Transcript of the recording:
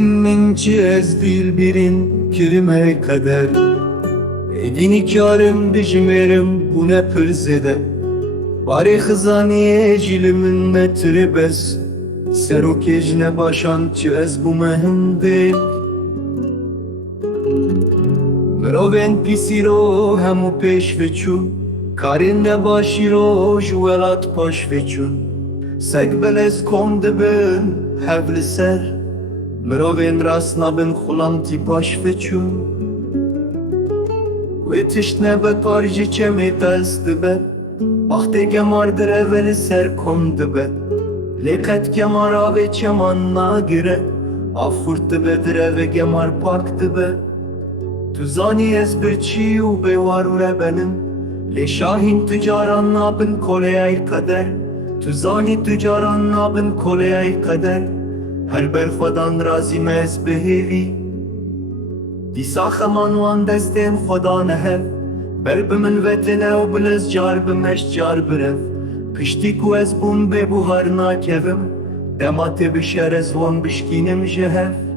min çi ez dilbirîn kirime qeder nikarim bijimêrim bûne pirr zêde Barê xizaniyê jî min me tirê bes Serokê ji nebaşan çi ez bûme hindik Mirovên pîsîro hemû pêşve çû Karên nebaşîro ji welat paşve çûn Seg belez kom dibin hev li ser Mirovên rast nabin xulamtî paşve çû Wê tişt nebe kar ji çemê pez dibe Baxtê gemar direve li ser kom dibe Lê qet gemar avê çeman nagire Afurt dibe direve gemar pak dibe Tu zanî ez birçî û bêwar û rebenim Lê şahîn tu caran nabin koleyayê qeder Tu zanî tu caran nabin koleyayê qeder Her ber xwedan razî me ez bihêvî Dîsa xeman wan destên xweda nehev Ber bi min vetine û bilez car bi meş car birev Piştî ku ez bûm bêbuhar nakevim Dema tê bişer ez wan bişkînim ji hev